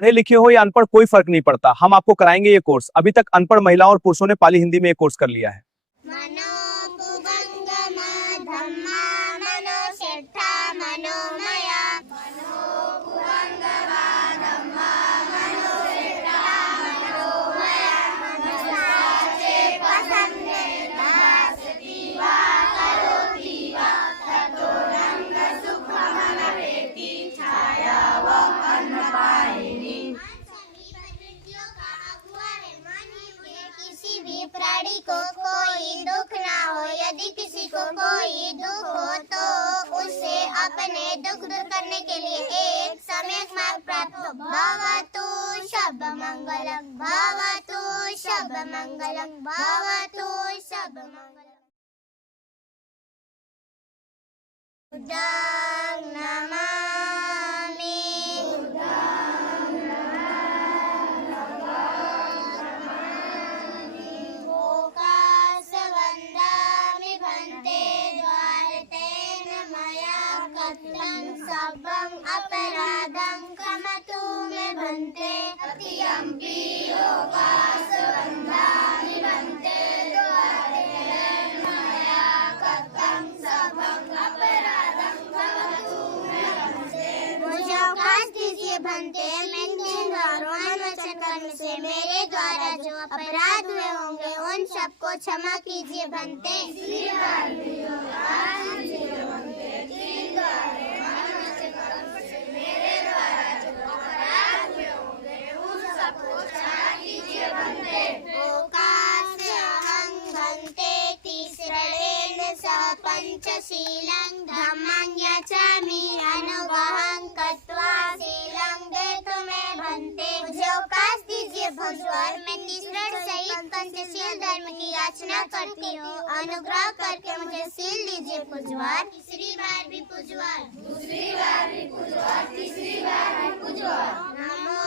पढ़े लिखे हो या अनपढ़ कोई फर्क नहीं पड़ता, हम आपको कराएंगे ये कोर्स। अभी तक अनपढ़ महिलाओं और पुरुषों ने पाली हिंदी में ये कोर्स कर लिया है। प्राणी को कोई दुख ना हो, यदि किसी को कोई दुख हो तो उससे अपने दुख दूर करने के लिए एक सम्यक मार्ग प्राप्त हो। भवतु शब्दमंगलम्, भवतु शब्दमंगलम्, भवतु शब्दमंगलम्। बुद्धं नमामि, सर्वं अपराधं क्षमतु मे भन्ते, अतियम्पि लोकासवन्दामि भन्ते, द्वारेण मया कृतं सर्वं अपराधं क्षमतु मे भन्ते। मुझे अवकाश दीजिए भन्ते, मैं तीन बारों वचन करने से मेरे द्वारा जो अपराध हुए होंगे उन सबको क्षमा कीजिए भन्ते। पंचशीलं धम्मं याचामि अनुग्रहं कृत्वा शीलं देतु मे भन्ते। मुझे अवकाश दीजिए भगवान, मैं तीसरे सहित पंचशील धर्म की याचना करती हूँ, अनुग्रह करके मुझे शील दीजिए पुजवार। तीसरी बार भी पुजवार, दूसरी बार भी पुजवार, तीसरी बार भी पुजवार। नमो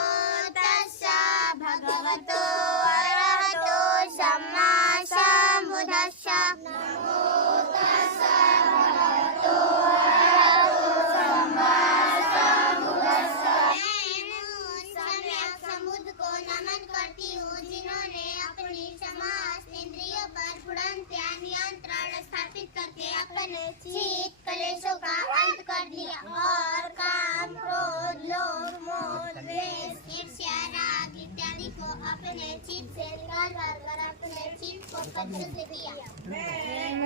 तस्सा भगवतो अरहतो सम्मा सम्बुद्धस्सा। नमो तस्सा भगवतो अरहतो सम्मा सम्बुद्धस्सा। मैं सम्यक संबुद्ध को नमन करती हूँ, जिन्होंने अपनी समस्त इंद्रियों पर पूर्ण ध्यान नियंत्रण स्थापित करके अपने चित्त कलेशों का अंत कर दिया और काम, क्रोध, लोभ, मोह, द्वेष, ईर्ष्या, राग इत्यादि को अपने चित्त से निकाल कर अपने चित्त को परिशुद्ध किया।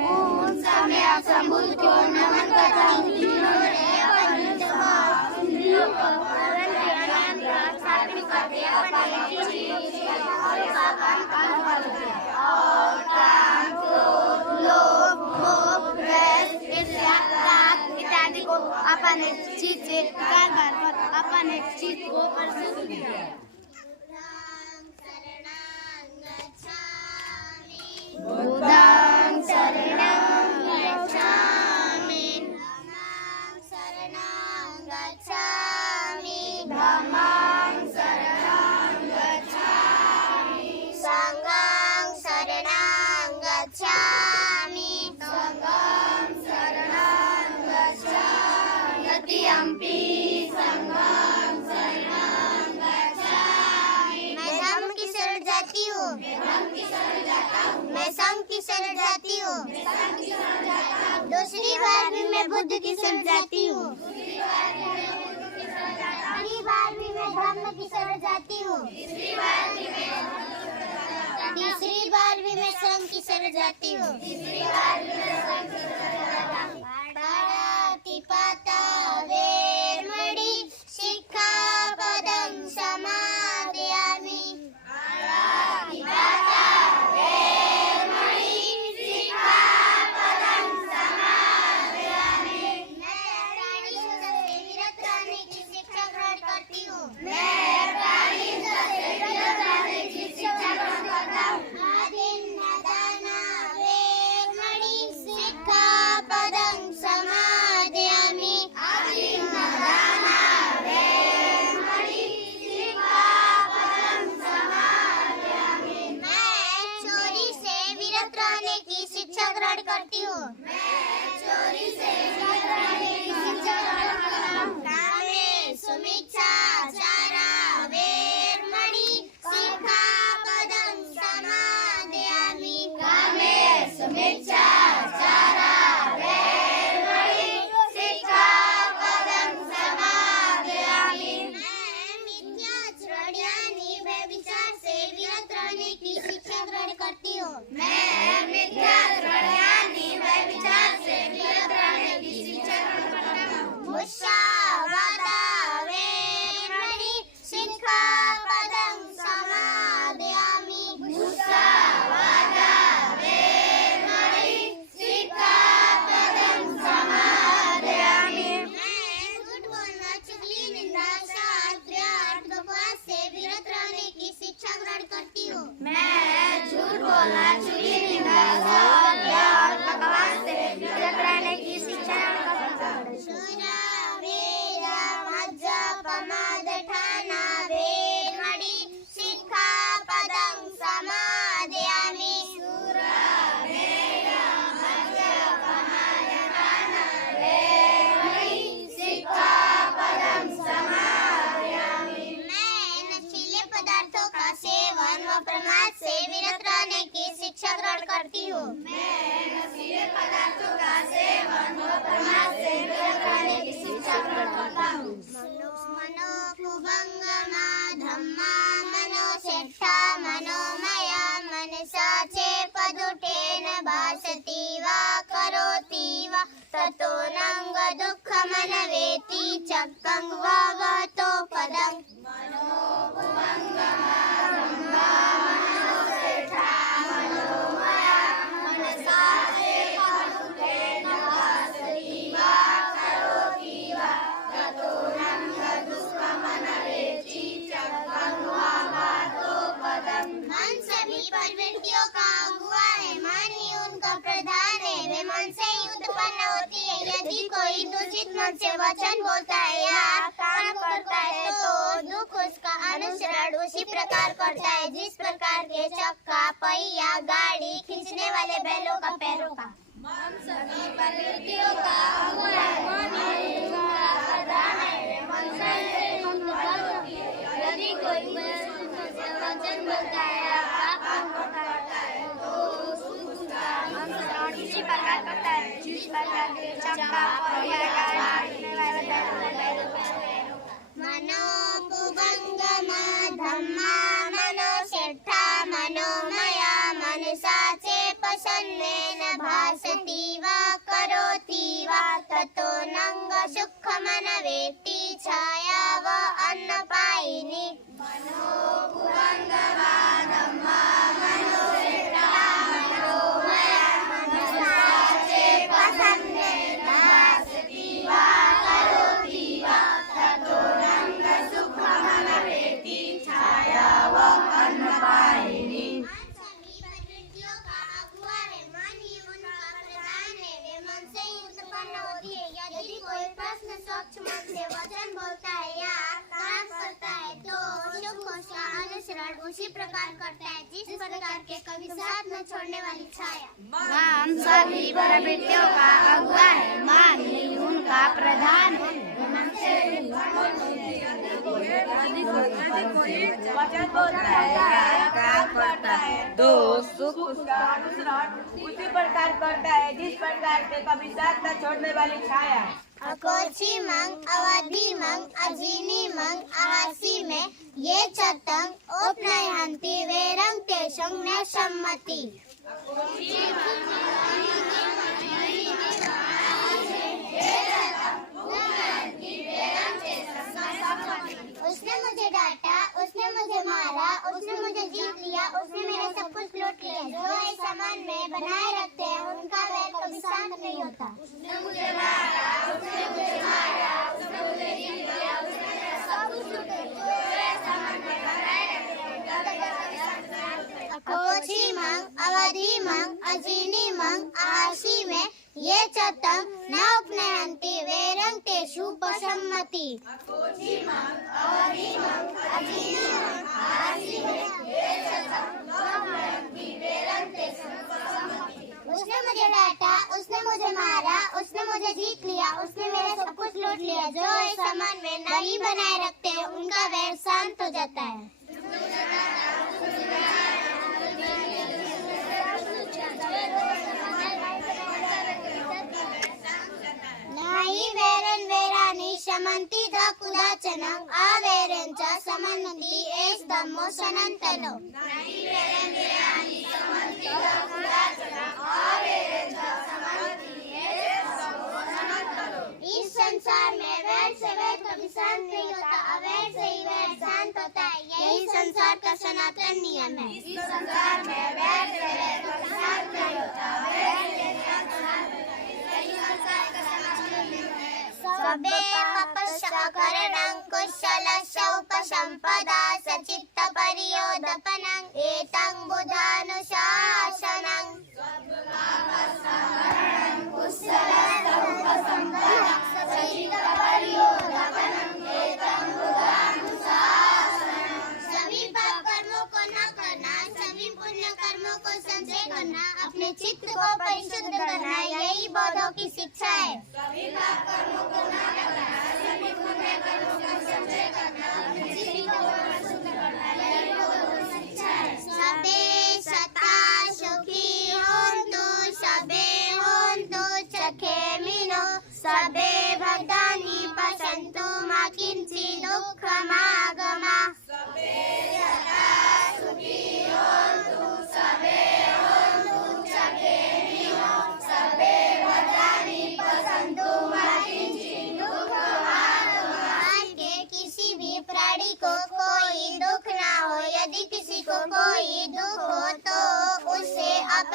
ओम सम्यक संबुद्ध को नमन करता हूँ, जिन्होंने अपनी समस्त इंद्रियों पर पूर्ण ध्यान स्थापित करके अपने चित्त का अंत कर दिया और काम, क्रोध, लोभ, मोह, द्वेष, ईर्ष्या, राग इत्यादि को अपने चित्त से निकाल कर अपने चित्त को परिशुद्ध किया। बुद्धं शरणं गच्छामि, धम्मं शरणं गच्छामि, धम्मं शरणं गच्छामि, संघं शरणं गच्छामि, संघं शरणं गच्छामि, तृतीयम्पि संघं शरणं गच्छामि। मैं धर्म की शरण जाती हूँ, मैं संघ की शरण जाती हूँ, दूसरी बार भी मैं बुद्ध की शरण जाती हूँ, तीसरी बार भी मैं धर्म की शरण जाती हूँ, तीसरी बार भी मैं संघ की शरण जाती हूँ, तीसरी बार भी मैं संघ की शरण जाती हूँ। पाणातिपाता वेरमणि सिक्खापदं समादयामि। पाणातिपाता सिक्खापदं समादयामि। ततो नंग दुःखमनवेति चक्रं ववतो पदम् मन सभी प्रवृत्तियों का अगुआ है, मन ही उनका प्रधान है। वे मन से ही उत्पन्न होती है। यदि कोई दूषित मन से वचन बोलता है या काम करता है तो दुख उसका अनुसरण उसी प्रकार करता है जिस प्रकार के चक्का, पहिया, गाड़ी खींचने वाले बैलों का पैरों का। मन सभी प्रवृत्तियों का अगुआ है, मन ही उनका प्रधान है। मन से ही उत्पन्न होती है। यदि कोई वचन बोलता है या काम करता है तो उसका अनुसरण इसी प्रकार करता है जिस प्रकार के चक्का, पहिया, गाड़ी मनो पुबंगमा धम्मा मनो सेठा मनोमया मनसाचे प्रसन्नेन भासति वा करोति वा ततो नंग सुखमनवेति छाया व अन्नपायिनी। यदि कोई प्रश्न स्वच्छ मन से वचन बोलता है या काम करता है तो सुख उसका अनुसरण उसी प्रकार करता है जिस प्रकार के कभी साथ न छोड़ने वाली छाया। मन सभी प्रवृत्तियों का अगुआ है, मन ही उनका प्रधान है। वचन बोलता है या काम करता है तो सुख उसका अनुसरण उसी प्रकार करता है जिस प्रकार के कभी साथ न छोड़ने वाली छाया। अकोची मंग, अवधि मंग, अजीनी मंग, आहासी में ये चतंग उपनयंती वेरंग तेषंग न सम्मति। उसने मुझे डांटा, उसने मुझे मारा, उसने मुझे जीत लिया, उसने मेरा सब कुछ लूट लिया। जो इस सामान में बनाए रखते हैं उनका वैर कभी शांत नहीं होता। उसने मुझे मारा, उसने मुझे मारा, उसने मुझे जीत लिया, उसने मेरा सब कुछ लूट लिया। जो इस सामान में बनाए रखते हैं उनका वैर कभी शांत नहीं होता। अकोची मंग, अवधि मंग, अजीनी मंग, आशी में ये चतंग न उपनयंती वेरंग तेषु पशम्मति। उसने मुझे डांटा, उसने मुझे मारा, उसने मुझे जीत लिया, उसने मेरा सब कुछ लूट लिया। जो इस सामान में नहीं बनाए रखते हैं उनका वैर शांत हो जाता है। नाही वेरन वेरानि शमन्ति धकुदाचनं अवेरं च समन्ति एष धम्मो सनातनो। नाही वेरन वेरानि शमन्ति धकुदाचनं अवेरं च समन्ति एष धम्मो सनातनो। इस संसार में वैर से वैर कभी शांत नहीं होता, अवैर से ही वैर शांत होता है। यही संसार का सनातन नियम है। इस संसार में वैर से वैर कभी शांत नहीं होता, अवैर से वैर शांत होता है। यही संसार का सनातन नियम है। सबे पपश्चकरणं कुशलस्य उपसंपदा सचित्त परियोदपनं एतं बुधानुशासनं। सभी पाप कर्मों को न करना, सभी पुण्य कर्मों को संचय करना, अपने चित्त को परिशुद्ध करना, यही बौद्धों की शिक्षा है। सभी पाप कर्मों को न करना, सभी पुण्य कर्मों को संचय करना, अपने चित्त को परिशुद्ध करना, यही बौद्धों की शिक्षा है। सबे सता सुखी होन्तु, सबे होन्तु चखेमिनो, सबे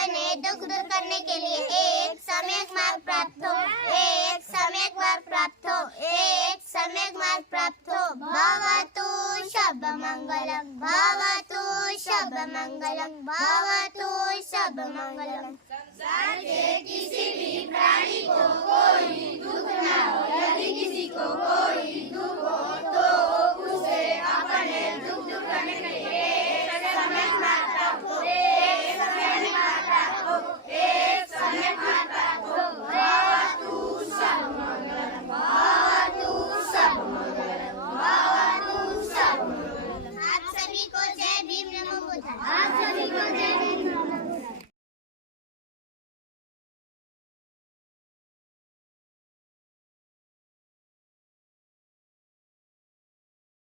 अपने दुख दूर करने के लिए एक सम्यक मार्ग प्राप्त हो, एक सम्यक मार्ग प्राप्त हो, एक सम्यक मार्ग प्राप्त हो। भवतु शुभमंगलम, भवतु शुभमंगलम, भवतु शुभमंगलम। संसार के किसी भी प्राणी को